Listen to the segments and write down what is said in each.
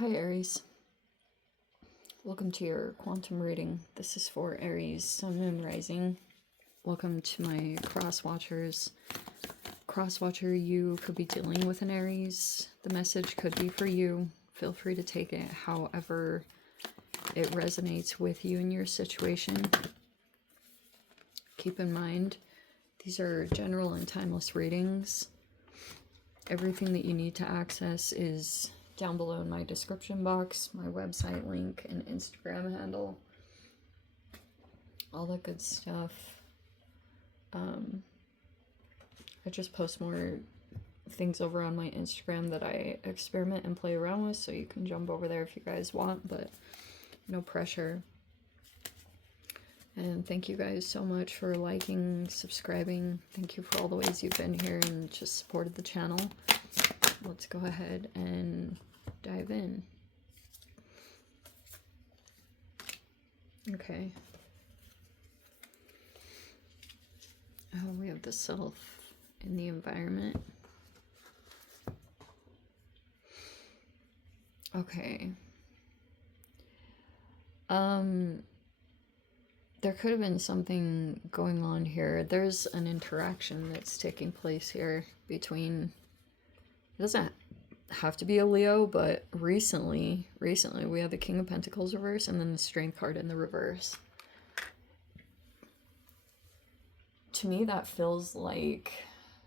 Hi Aries, welcome to your quantum reading. This is for Aries, Sun, Moon, Rising. Welcome to my cross watchers. Cross watcher, you could be dealing with an Aries. The message could be for you. Feel free to take it however it resonates with you in your situation. Keep in mind, these are general and timeless readings. Everything that you need to access is down below in my description box, my website link and Instagram handle, all that good stuff. I just post more things over on my Instagram that I experiment and play around with, so you can jump over there if you guys want, but no pressure. And thank you guys so much for liking, subscribing. Thank you for all the ways you've been here and just supported the channel. Let's go ahead and dive in. Okay. Oh, we have the self in the environment. Okay. There could have been something going on here. There's an interaction that's taking place here between, it doesn't have to be a Leo, but recently we have the King of Pentacles reverse and then the Strength card in the reverse. To me, that feels like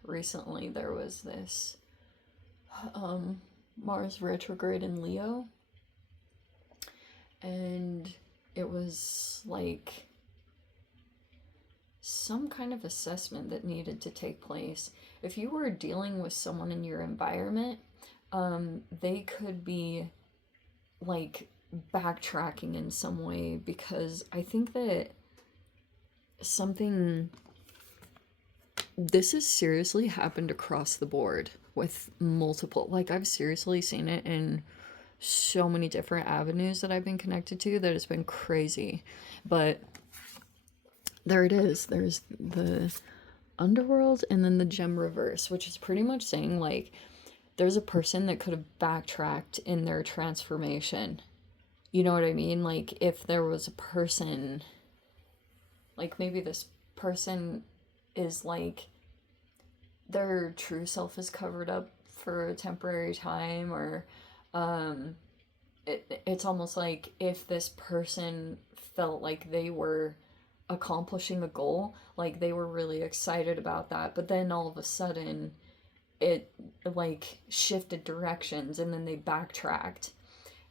recently there was this Mars retrograde in Leo, and it was like some kind of assessment that needed to take place. If you were dealing with someone in your environment, they could be like backtracking in some way, because I think that this has seriously happened across the board with multiple, like I've seriously seen it in so many different avenues that I've been connected to that has been crazy. But there it is. There's the underworld and then the gem reverse, which is pretty much saying like there's a person that could have backtracked in their transformation. You know what I mean? Like if there was a person, like maybe this person is like their true self is covered up for a temporary time, or it's almost like if this person felt like they were accomplishing a goal, like they were really excited about that, but then all of a sudden it like shifted directions and then they backtracked,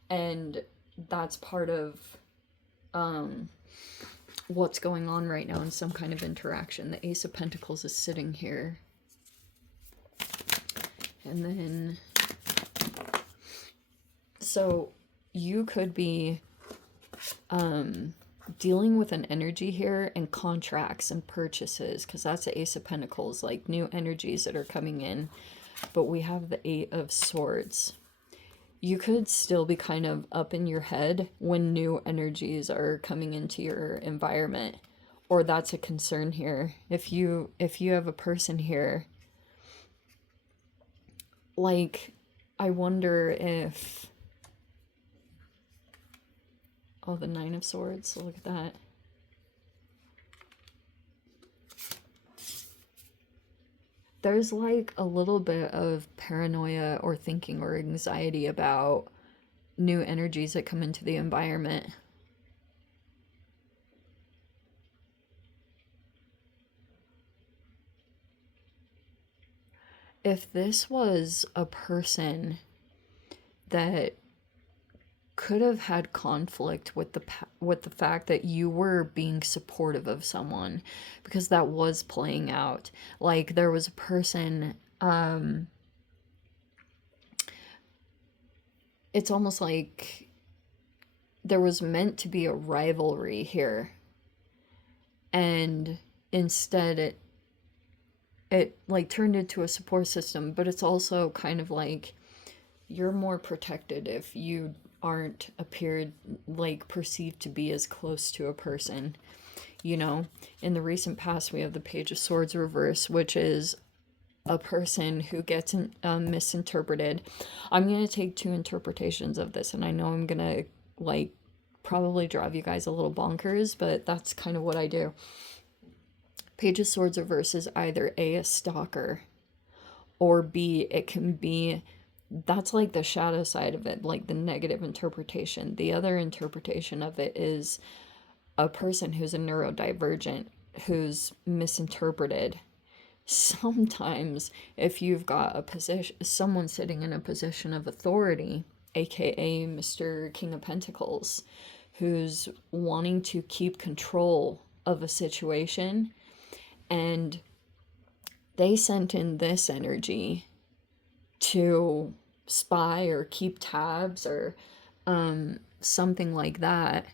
and that's part of what's going on right now in some kind of interaction. The Ace of Pentacles is sitting here, and then so you could be dealing with an energy here and contracts and purchases, because that's the Ace of Pentacles, like new energies that are coming in. But we have the Eight of Swords. You could still be kind of up in your head when new energies are coming into your environment, or that's a concern here. If you have a person here, like I wonder if, oh, the Nine of Swords, look at that. There's like a little bit of paranoia or thinking or anxiety about new energies that come into the environment. If this was a person that could have had conflict with the fact that you were being supportive of someone, because that was playing out. Like there was a person, it's almost like there was meant to be a rivalry here, and instead it like turned into a support system. But it's also kind of like you're more protected if you aren't perceived to be as close to a person, you know. In the recent past we have the Page of Swords reverse, which is a person who gets misinterpreted. I'm going to take two interpretations of this, and I know I'm going to, like, probably drive you guys a little bonkers, but that's kind of what I do. Page of Swords reverse is either a stalker, or B, it can be, that's like the shadow side of it, like the negative interpretation. The other interpretation of it is a person who's a neurodivergent, who's misinterpreted. Sometimes if you've got a position, someone sitting in a position of authority, aka Mr. King of Pentacles, who's wanting to keep control of a situation, and they sent in this energy to spy or keep tabs or something like that.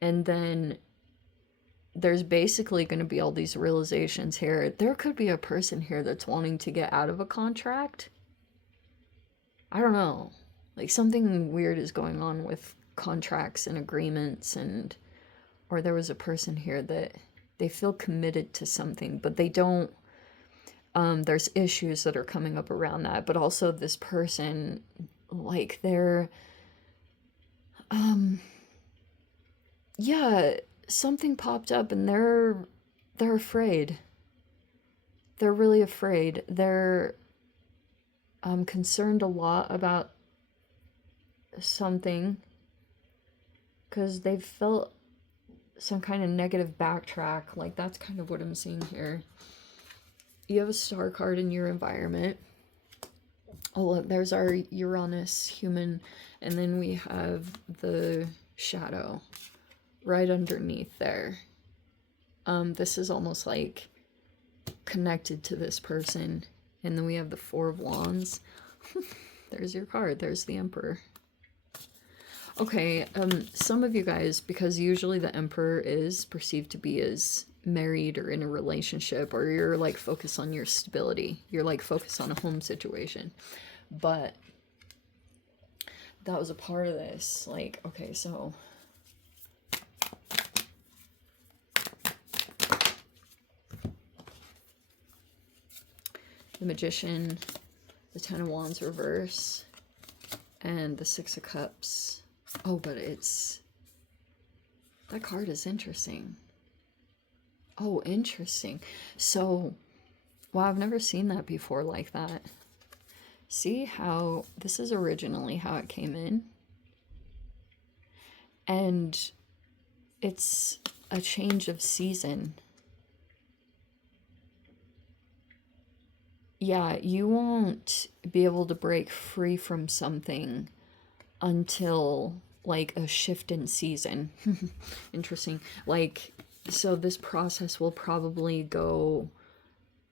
And then there's basically going to be all these realizations here. There could be a person here that's wanting to get out of a contract. I don't know. Like, something weird is going on with contracts and agreements, and or there was a person here that they feel committed to something, but they don't. There's issues that are coming up around that, but also this person, like, they're, yeah, something popped up, and they're afraid. They're really afraid. They're concerned a lot about something because they've felt some kind of negative backtrack. Like, that's kind of what I'm seeing here. You have a star card in your environment. Oh, look, there's our Uranus human, and then we have the shadow right underneath there. This is almost like connected to this person, and then we have the Four of Wands. There's your card. There's the Emperor. Okay, some of you guys, because usually the Emperor is perceived to be as married or in a relationship, or you're like focused on your stability, you're like focused on a home situation, but that was a part of this. Like, okay, so the Magician, the Ten of Wands reverse, and the Six of Cups. Oh, but it's, that card is interesting. Oh, interesting. So, wow, I've never seen that before like that. See how, this is originally how it came in. And it's a change of season. Yeah, you won't be able to break free from something until, like, a shift in season. Interesting. Like, so this process will probably go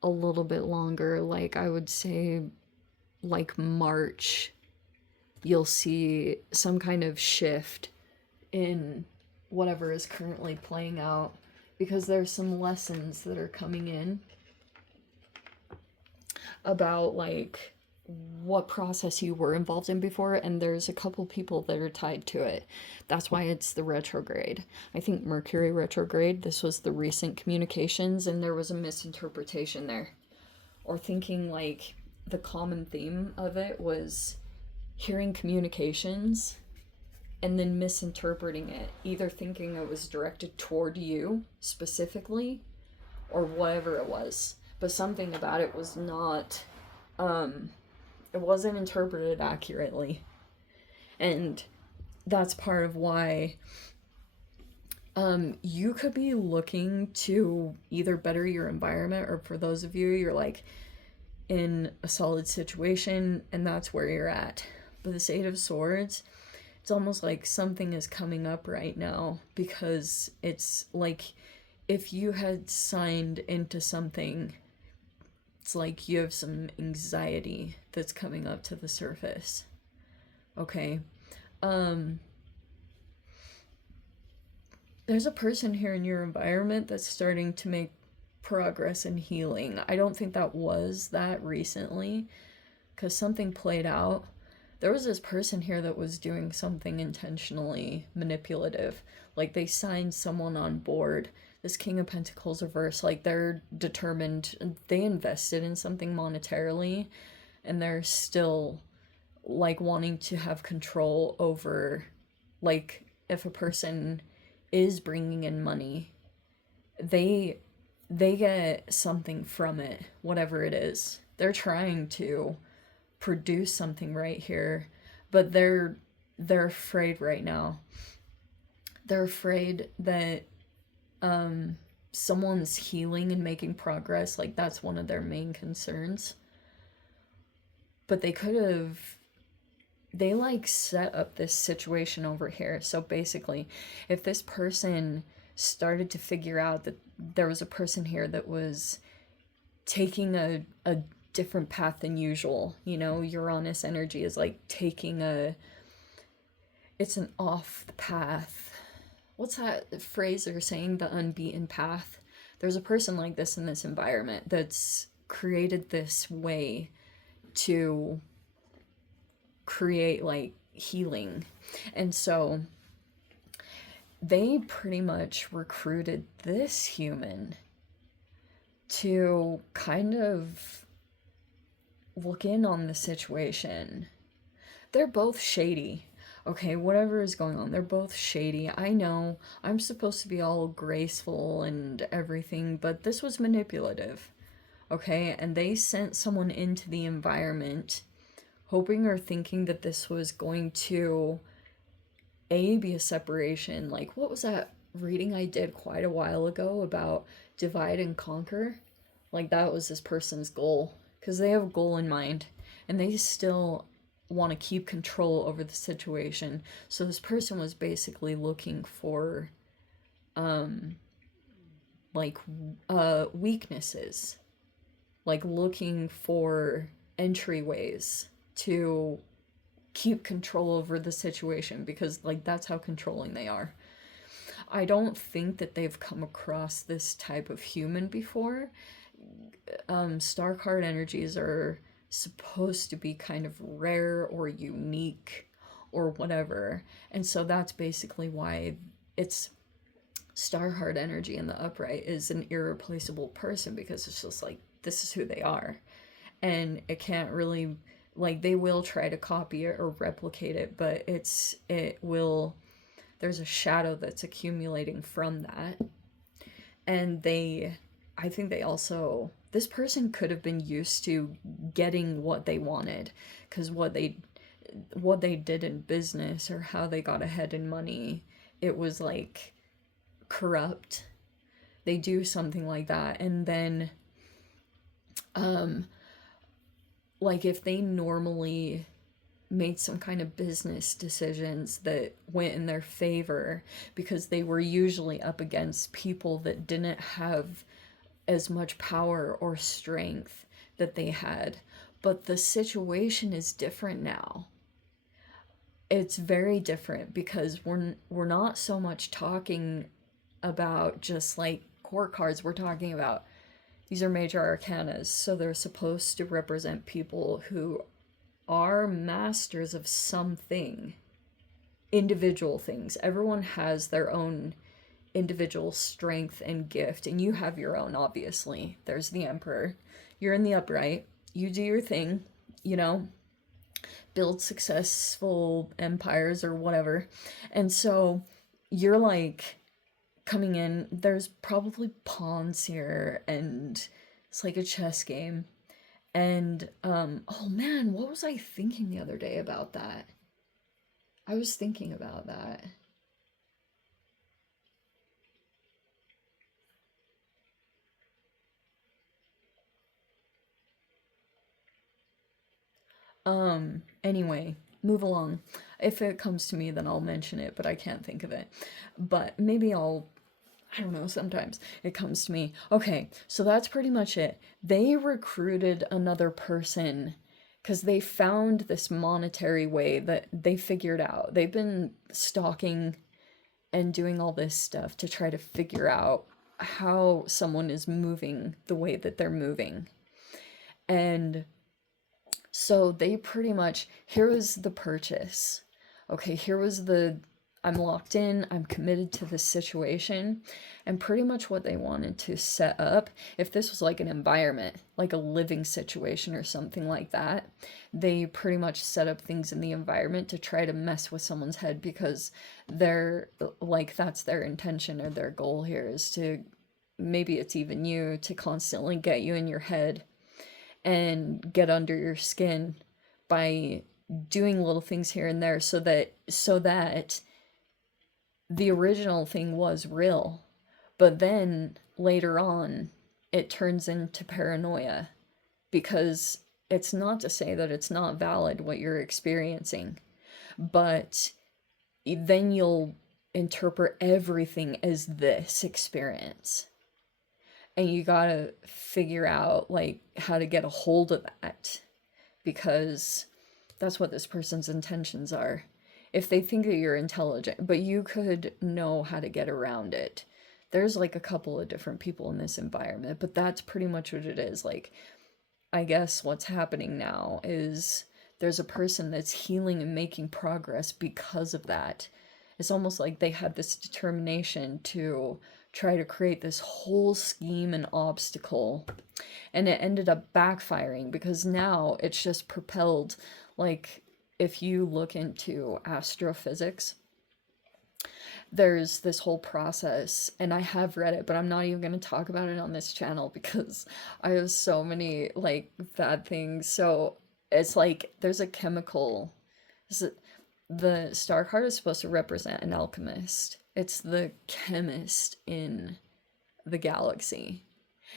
a little bit longer. Like, I would say, like, March, you'll see some kind of shift in whatever is currently playing out, because there's some lessons that are coming in about, like, what process you were involved in before, and there's a couple people that are tied to it. That's why it's the retrograde. I think Mercury retrograde, this was the recent communications, and there was a misinterpretation there. Or thinking, like, the common theme of it was hearing communications and then misinterpreting it, either thinking it was directed toward you specifically or whatever it was. But something about it was not, it wasn't interpreted accurately. And that's part of why you could be looking to either better your environment, or for those of you, you're like in a solid situation and that's where you're at. But this Eight of Swords, it's almost like something is coming up right now, because it's like if you had signed into something, it's like you have some anxiety that's coming up to the surface. Okay. There's a person here in your environment that's starting to make progress in healing. I don't think that was that recently, because something played out. There was this person here that was doing something intentionally manipulative. Like, they signed someone on board this King of Pentacles reverse, like they're determined, they invested in something monetarily, and they're still like wanting to have control over, like, if a person is bringing in money, they get something from it, whatever it is. They're trying to produce something right here, but they're afraid right now. They're afraid that someone's healing and making progress, like that's one of their main concerns. But they like set up this situation over here. So basically, if this person started to figure out that there was a person here that was taking a different path than usual, you know, Uranus energy is like taking it's an off the path. What's that phrase they're saying? The unbeaten path. There's a person like this in this environment that's created this way to create like healing. And so they pretty much recruited this human to kind of look in on the situation. They're both shady. Okay, whatever is going on, they're both shady. I know I'm supposed to be all graceful and everything, but this was manipulative. Okay, and they sent someone into the environment hoping or thinking that this was going to be a separation. Like, what was that reading I did quite a while ago about divide and conquer? Like, that was this person's goal, because they have a goal in mind and they still want to keep control over the situation. So this person was basically looking for weaknesses, like looking for entryways to keep control over the situation, because like that's how controlling they are. I don't think that they've come across this type of human before. Star card energies are supposed to be kind of rare or unique or whatever, and so that's basically why it's star card energy in the upright is an irreplaceable person, because it's just like this is who they are, and it can't really, like, they will try to copy it or replicate it, but there's a shadow that's accumulating from that. And I think they also, this person could have been used to getting what they wanted, because what they did in business or how they got ahead in money, it was like corrupt. They do something like that, and then like if they normally made some kind of business decisions that went in their favor, because they were usually up against people that didn't have as much power or strength that they had. But the situation is different now. It's very different, because we're not so much talking about just like court cards. We're talking about, these are major arcanas, so they're supposed to represent people who are masters of something, individual things. Everyone has their own individual strength and gift, and you have your own, obviously. There's the Emperor. You're in the upright. You do your thing, you know, build successful empires or whatever. And so you're like coming in, there's probably pawns here, and it's like a chess game. And oh man, what was I thinking the other day about that? I was thinking about that. Anyway, move along. If it comes to me, then I'll mention it, but I can't think of it. But maybe I don't know, sometimes it comes to me. Okay, so that's pretty much it. They recruited another person because they found this monetary way that they figured out. They've been stalking and doing all this stuff to try to figure out how someone is moving the way that they're moving. And so they pretty much, here was the purchase. Okay, here was the I'm locked in, I'm committed to this situation. And pretty much what they wanted to set up, if this was like an environment, like a living situation or something like that, they pretty much set up things in the environment to try to mess with someone's head, because they're like, that's their intention or their goal here, is to, maybe it's even you, to constantly get you in your head and get under your skin by doing little things here and there, so that the original thing was real, but then later on it turns into paranoia, because it's not to say that it's not valid what you're experiencing, but then you'll interpret everything as this experience, and you gotta figure out like how to get a hold of that, because that's what this person's intentions are. If they think that you're intelligent, but you could know how to get around it. There's like a couple of different people in this environment, but that's pretty much what it is. Like, I guess what's happening now is there's a person that's healing and making progress because of that. It's almost like they had this determination to try to create this whole scheme and obstacle, and it ended up backfiring, because now it's just propelled, like, if you look into astrophysics, there's this whole process, and I have read it, but I'm not even going to talk about it on this channel because I have so many like bad things. So it's like there's a chemical. The star card is supposed to represent an alchemist. It's the chemist in the galaxy.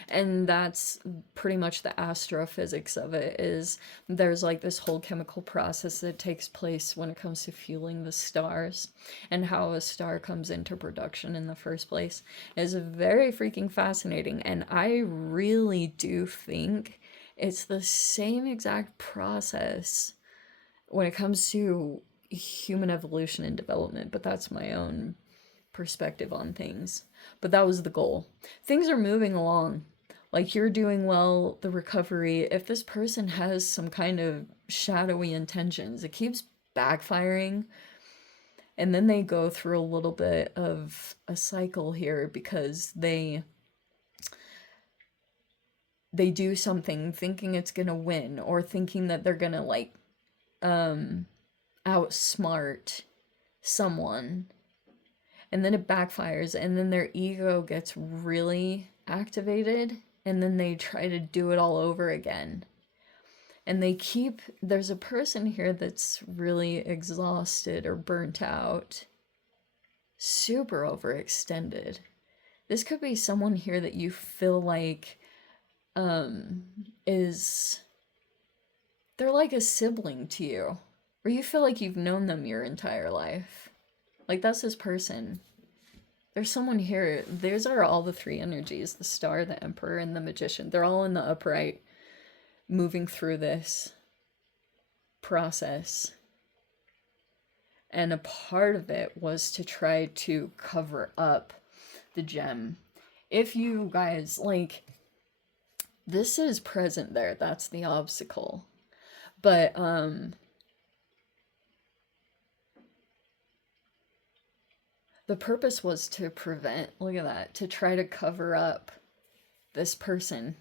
And that's pretty much the astrophysics of it, is there's like this whole chemical process that takes place when it comes to fueling the stars, and how a star comes into production in the first place is very freaking fascinating. And I really do think it's the same exact process when it comes to human evolution and development, but that's my own perspective on things. But that was the goal. Things are moving along. Like, you're doing well, the recovery. If this person has some kind of shadowy intentions, it keeps backfiring. And then they go through a little bit of a cycle here, because they do something thinking it's gonna win, or thinking that they're gonna like outsmart someone, and then it backfires, and then their ego gets really activated, and then they try to do it all over again. And there's a person here that's really exhausted or burnt out, super overextended. This could be someone here that you feel like is, they're like a sibling to you, or you feel like you've known them your entire life. Like, that's this person. There's someone here. These are all the three energies: the star, the emperor, and the magician. They're all in the upright, moving through this process. And a part of it was to try to cover up the gem. If you guys, like, this is present there. That's the obstacle. But, the purpose was to prevent, look at that, to try to cover up this person.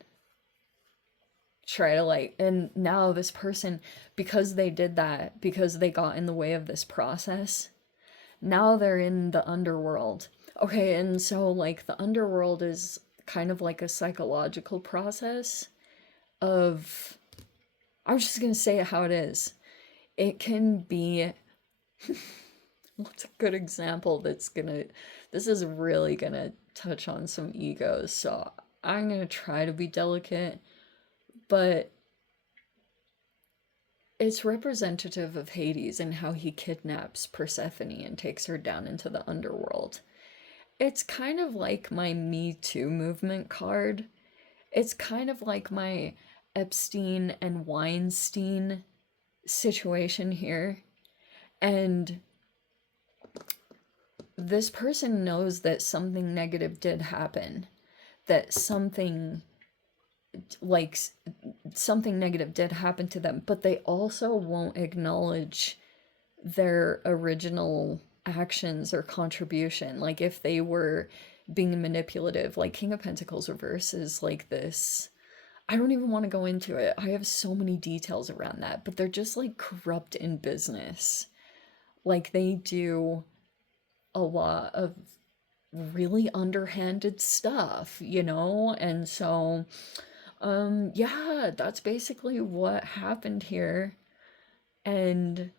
Try to like, and now this person, because they did that, because they got in the way of this process, now they're in the underworld. Okay, and so like the underworld is kind of like a psychological process of, I'm just gonna say it how it is. It can be what's a good example this is really gonna touch on some egos, so I'm gonna try to be delicate, but it's representative of Hades and how he kidnaps Persephone and takes her down into the underworld. It's kind of like my Me Too movement card. It's kind of like my Epstein and Weinstein situation here. And this person knows that something negative did happen, that something negative did happen to them, but they also won't acknowledge their original actions or contribution. Like if they were being manipulative, like King of Pentacles reverse is like this. I don't even want to go into it. I have so many details around that, but they're just like corrupt in business. Like they do a lot of really underhanded stuff, you know? And so, yeah, that's basically what happened here. And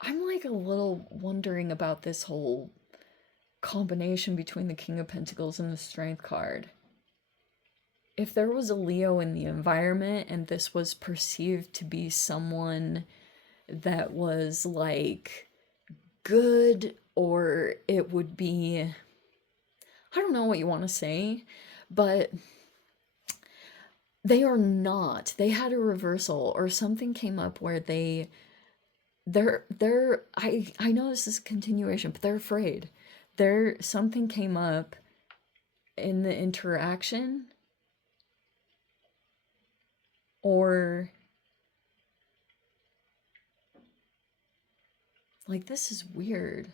I'm like a little wondering about this whole combination between the King of Pentacles and the Strength card. If there was a Leo in the environment and this was perceived to be someone that was like good, or it would be, I don't know what you want to say, but they are not. They had a reversal or something came up where I know this is a continuation, but they're afraid. Something came up in the interaction, or like this is weird.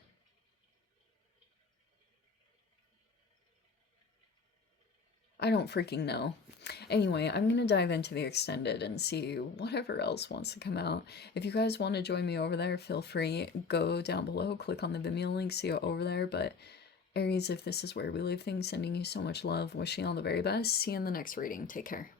I don't freaking know. Anyway, I'm gonna dive into the extended and see whatever else wants to come out. If you guys want to join me over there, feel free. Go down below, click on the Vimeo link, see it over there. But Aries, if this is where we leave things, sending you so much love, wishing you all the very best. See you in the next reading. Take care.